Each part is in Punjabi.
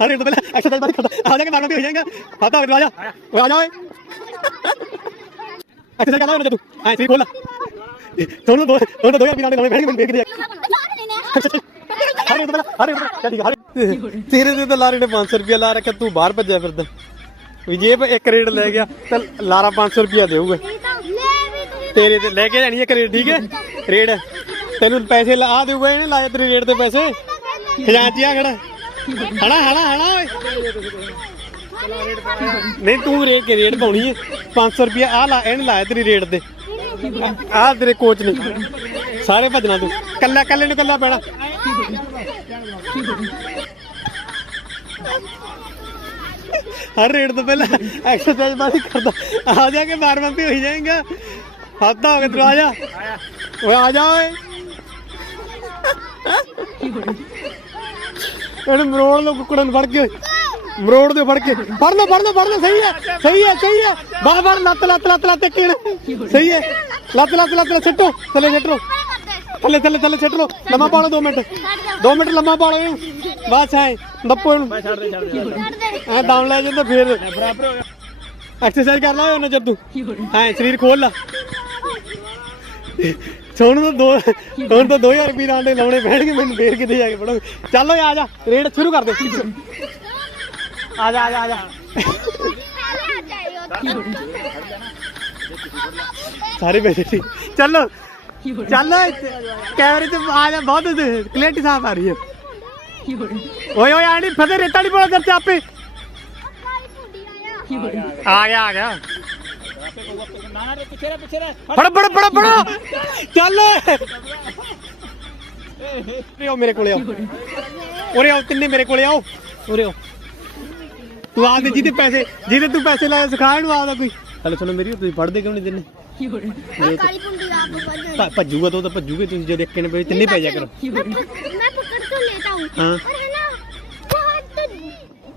अरे तो पहले एक्सरसाइज बारी करता आ जाएगा मारना भी हो जाएगा आता हो राजा वो आ जाओ एक्सरसाइज कर रहा है तू हां ठीक बोला दोनों दो दोनों दो यार बिना लाने बैठ के देख दिया अरे तो पहले अरे क्या ठीक है ਤੇਰੇ ਤੇ ਤਾਂ ਲਾਰੇ ਨੇ 500 ਰੁਪਿਆ ਲਾ ਰੱਖਿਆ ਤੂੰ ਬਾਹਰ ਭੱਜਿਆ ਫਿਰਦਾ ਵੀ ਜੇ ਇੱਕ ਰੇਡ ਲੈ ਗਿਆ ਤਾਂ ਲਾਰਾ 500 ਰੁਪਿਆ ਦੇਊਗਾ ਤੇਰੇ ਤੇ ਲੈ ਕੇ ਜਾਣੀ ਹੈ ਰੇਡ ਠੀਕ ਹੈ ਰੇਡ ਤੈਨੂੰ ਪੈਸੇ ਲਾ ਦੇਊਗਾ ਇਹਨੇ ਲਾਏ ਤੇਰੀ ਰੇਡ ਤੇ ਪੈਸੇ ਖਜ਼ਾਨਚੀਆ ਖੜਾ ਹਣਾ ਹਣਾ ਹਣਾ ਓਏ। ਨਹੀਂ, ਤੂੰ ਰੇਡ ਕੇ ਰੇਡ ਪਾਉਣੀ ਹੈ 500 ਰੁਪਿਆ ਆ ਲਾ, ਇਹਨੇ ਲਾਇਆ ਤੇਰੀ ਰੇਡ ਤੇ। ਆ ਤੇਰੇ ਕੋਚ ਨੇ। ਸਾਰੇ ਭੱਜਣਾ ਤੂੰ। ਕੱਲਾ, ਕੱਲੇ ਨੂੰ ਕੱਲਾ ਪੈਣਾ। ਹਰ ਰੇਡ ਤੋਂ ਪਹਿਲਾਂ ਐਕਸਰਸਾਈਜ਼ ਬਾਰੀ ਕਰਦਾ। ਆ ਜਾ ਕੇ ਬਾਰ ਬੰਪੀ ਹੋਈ ਜਾਏਗਾ। ਹੱਥਾ ਹੋ ਕੇ ਤੂੰ ਆ ਜਾ। ਓਏ, ਆ ਜਾ ਓਏ। ਇਹਨੂੰ ਮਰੋੜ ਲੋ ਕੁੱਕੜਨ ਫੜ ਕੇ। ਮਰੋੜ ਦੇ ਫੜ ਕੇ। ਫੜ ਲੋ ਫੜ ਲੋ ਫੜ ਲੋ ਸਹੀ ਹੈ ਸਹੀ ਹੈ ਸਹੀ ਹੈ। ਬਾਹ ਫੜ ਲੱਤ ਲੱਤ ਲੱਤ ਲੱਤ ਕਿਣ ਸਹੀ ਹੈ। ਲੱਤ ਲੱਤ ਲੱਤ ਲੱਤ ਛੱਟੋ ਥੱਲੇ ਛੱਟੋ ਥੱਲੇ ਥੱਲੇ ਥੱਲੇ ਛੱਟ ਲੋ ਲੰਮਾ ਪਾ ਲਓ 2 ਮਿੰਟ। 2 ਮਿੰਟ ਲੰਮਾ ਪਾ ਲਓ ਇਹਨੂੰ। ਬਸ ਐ ਨੱਪੋ ਇਹਨੂੰ। ਛੱਡ ਦੇ ਛੱਡ ਦੇ ਐ ਡਾਊਨ ਲੈ ਜਾਂਦਾ ਫੇਰ। ਐਕਸਰਸਾਈਜ਼ ਕਰ ਲਾ ਉਹਨਾਂ ਜਦ। ਤੂੰ ਹਾਂ ਸਰੀਰ ਖੋਲ ਲਾ। ਸੋਣ ਨੂੰ ਦੋ ਹੁਣ ਤਾਂ 2000 ਰੁਪਏ ਆਂਡੇ ਲਾਉਣੇ ਪੈਣਗੇ, ਮੈਨੂੰ ਫੇਰ ਕਿਤੇ ਜਾ ਕੇ ਪੜੋ ਚੱਲ ਓਏ, ਆ ਜਾ ਰੇਡ ਸ਼ੁਰੂ ਕਰ ਦੇ। ਆ ਜਾ ਆ ਜਾ ਆ ਜਾ। ਸਾਰੇ ਬੈਠੇ ਸੀ। ਚੱਲੋ, ਚੱਲ ਕੈਮਰੇ ਤੇ ਆ ਜਾ, ਬਹੁਤ ਕਲੈਰਿਟੀ ਸਾਫ਼ ਆ ਰਹੀ ਹੈ। ਓਏ ਓਏ ਆਂਡੀ ਫਤੇ ਰੇਤਾ ਨਹੀਂ ਬੋਲ ਕਰਤੇ ਆਪੇ। ਆ ਗਿਆ ਆ ਗਿਆ। ਫੜ ਫੜ ਫੜ ਫੜ। ਚੱਲ। ਉਰੇ ਆਓ ਮੇਰੇ ਕੋਲੇ ਆਓ। ਉਰੇ ਆਓ ਤਿੰਨੇ ਮੇਰੇ ਕੋਲੇ ਆਓ। ਉਰੇ ਆਓ। ਤੂੰ ਆ ਦੇ ਜਿਹਦੇ ਪੈਸੇ ਜਿਹਦੇ ਤੂੰ ਪੈਸੇ ਲਾਇਆ ਸਿਖਾ ਨੂੰ ਆਦਾ ਕੋਈ। ਹਲੇ ਤੁਹਾਨੂੰ ਮੇਰੀ ਤੁਸੀਂ ਫੜਦੇ ਕਿਉਂ ਨਹੀਂ ਦਿੰਨੇ ਆ ਕਾਲੀ ਪੁੰਡੀ ਆਪ ਬੰਦ ਭੱਜੂਗਾ ਤੂੰ ਤਾਂ ਭੱਜੂਗੇ ਤੁਸੀਂ ਜੇ ਦੇਖ ਕੇ ਤਿੰਨੇ ਪੈ ਜਾ ਕਰੋ। ਮੈਂ ਪਕੜ ਤੋਂ ਲੇਤਾ ਹੂੰ। ਹਾਂ।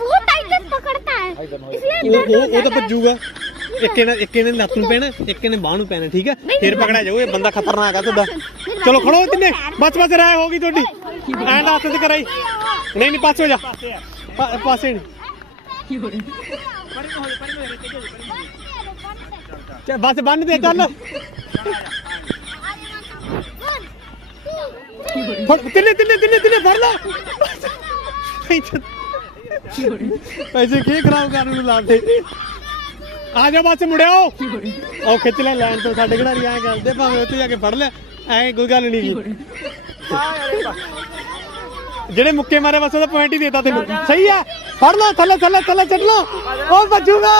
वो टाइट पकड़ता है इसलिए ਉਹ ਉਹ ਉਹ ਤਾਂ ਭੱਜੂਗਾ ਇੱਕ ਨੇ ਇੱਕ ਨੇ ਲੱਤ ਨੂੰ ਪੈਣਾ ਇੱਕ ਨੇ ਬਾਹ ਨੂੰ ਪੈਣਾ ਠੀਕ ਹੈ ਫਿਰ ਪਕੜਿਆ ਜਾਊ ਇਹ ਬੰਦਾ ਖਤਰਨਾਕ ਆ ਤੁਹਾਡਾ ਚਲੋ ਖੜੋ ਤਿੰਨੇ ਬਚ ਬਚ ਰਹਿ ਹੋ ਗਈ ਤੁਹਾਡੀ ਐਂ ਦਾ ਹੱਥ ਤੇ ਕਰਾਈ ਨਹੀਂ ਨਹੀਂ ਪਾਸੇ ਹੋ ਜਾ ਪਾ- ਪਾਸੇ ਨਹੀਂ ਪਰੀ ਨੂੰ ਹੋ ਜਾ ਪਰੀ ਨੂੰ ਹੋ ਜਾ ਤੇਜ ਹੋ ਜਾ, ਪਰੀ ਨੂੰ ਹੋ ਜਾ। ਚੱਲ ਬਸ ਬੰਨ ਦੇ ਚੱਲ ਫੜ ਤਿੰਨੇ ਤਿੰਨੇ ਤਿੰਨੇ ਤਿੰਨੇ ਫੜ ਲਾ ਪੈਸੇ ਕੀ ਖਰਾਬ ਕਰਨ ਨੂੰ ਲਾਦੇ ਆ ਜਾ ਬਸ, ਮੁੜਿਓ। ਉਹ ਖਿੱਚ ਲੈ ਲੈਣ ਤੋਂ ਸਾਡੇ ਖਿਡਾਰੀ ਐਂ ਕਰਦੇ, ਭਾਵੇਂ ਉੱਥੇ ਜਾ ਕੇ ਫੜ ਲੈ, ਐਂ ਕੋਈ ਗੱਲ ਨਹੀਂ ਗੀ। ਜਿਹੜੇ ਮੁੱਕੇ ਮਾਰੇ, ਬਸ ਉਹਦਾ ਪੁਆਇੰਟ ਹੀ ਦੇਤਾ ਤੈਨੂੰ। ਸਹੀ ਹੈ ਫੜ ਲਓ ਥੱਲੇ ਥੱਲੇ ਥੱਲੇ ਚੱਲ ਲਓ ਉਹ ਭੱਜੂਗਾ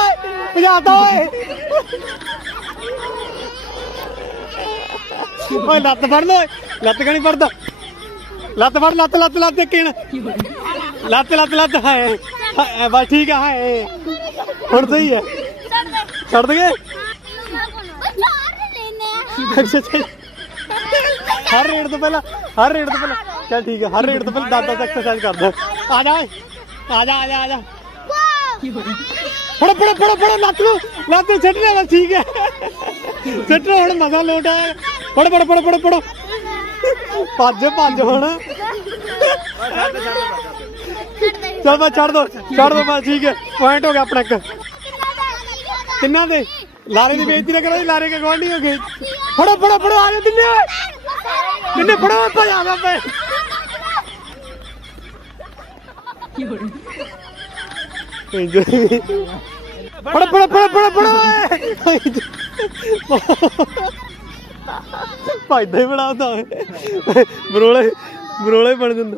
ਭਜਾਤਾ ਓਏ। ਓਏ, ਲੱਤ ਫੜ ਲੋ ਓਏ। ਲੱਤ ਕਣੀ ਫੜਦਾ? ਲੱਤ ਫੜ, ਲੱਤ ਲੱਤ ਲੱਤ ਕਿਣ ਲੱਤ ਲੱਤ ਲੱਤ ਹਾਏ। ਹਾਏ, ਬਸ ਠੀਕ ਆ ਹਾਏ। ਹੁਣ ਸਹੀ ਹੈ। ਛੱਡ ਦਗੇ? ਅੱਛਾ ਅੱਛਾ। ਹਰ ਰੇਡ ਤੋਂ ਪਹਿਲਾਂ ਹਰ ਰੇਡ ਤੋਂ ਪਹਿਲਾਂ। ਚੱਲ ਠੀਕ ਹੈ ਹਰ ਰੇਡ ਤੋਂ ਪਹਿਲਾਂ ਦਾਦਾ ਐਕਸਰਸਾਈਜ਼ ਕਰਦਾ। ਆ ਜਾ ਓਏ। ਆ ਜਾ ਆ ਜਾ ਆ ਜਾ। ਫੜੋ ਫੜੋ ਫੜੋ ਫੜੋ ਲੱਤ ਨੂੰ। ਲੱਤ ਨੂੰ ਛੱਡ ਲੈ ਠੀਕ ਹੈ। ਛੱਡ ਹੁਣ ਮਜ਼ਾ ਲੋਟ ਆ ਫੜੋ ਫੜੋ ਫੜੋ ਫੜੋ ਫੜੋ। ਭੱਜ ਭੱਜ ਹੁਣ। ਚਲ ਬਸ ਛੱਡ ਦੋ ਛੱਡ ਦੋ ਬਸ, ਠੀਕ ਹੈ। ਪੁਆਇੰਟ ਹੋ ਗਿਆ ਆਪਣਾ ਇੱਕ। ਕਿੰਨਾ ਦੇ? ਲਾਰੇ ਦੀ ਬੇਇੱਜ਼ਤੀ ਨਾ ਕਰੋ ਜੀ, ਲਾਰੇ ਕੇ ਗਵਾਂਢੀ ਹੋ ਗਏ। ਫੜੋ ਫੜੋ ਫੜੋ, ਆ ਜਾ ਤਿੰਨੇ। ਤਿੰਨੇ ਫੜੋ ਭਾਈ ਆ ਗਿਆ ਭਾਈ ਫੜੋ ਫੜੋ ਫੜੋ ਫੜੋ ਫੜੋ ਭਾਈ ਦੇ ਬਣਾਉਂਦਾ ਬਰੋਲੇ ਬਰੋਲੇ ਬਣ ਜਾਂਦਾ।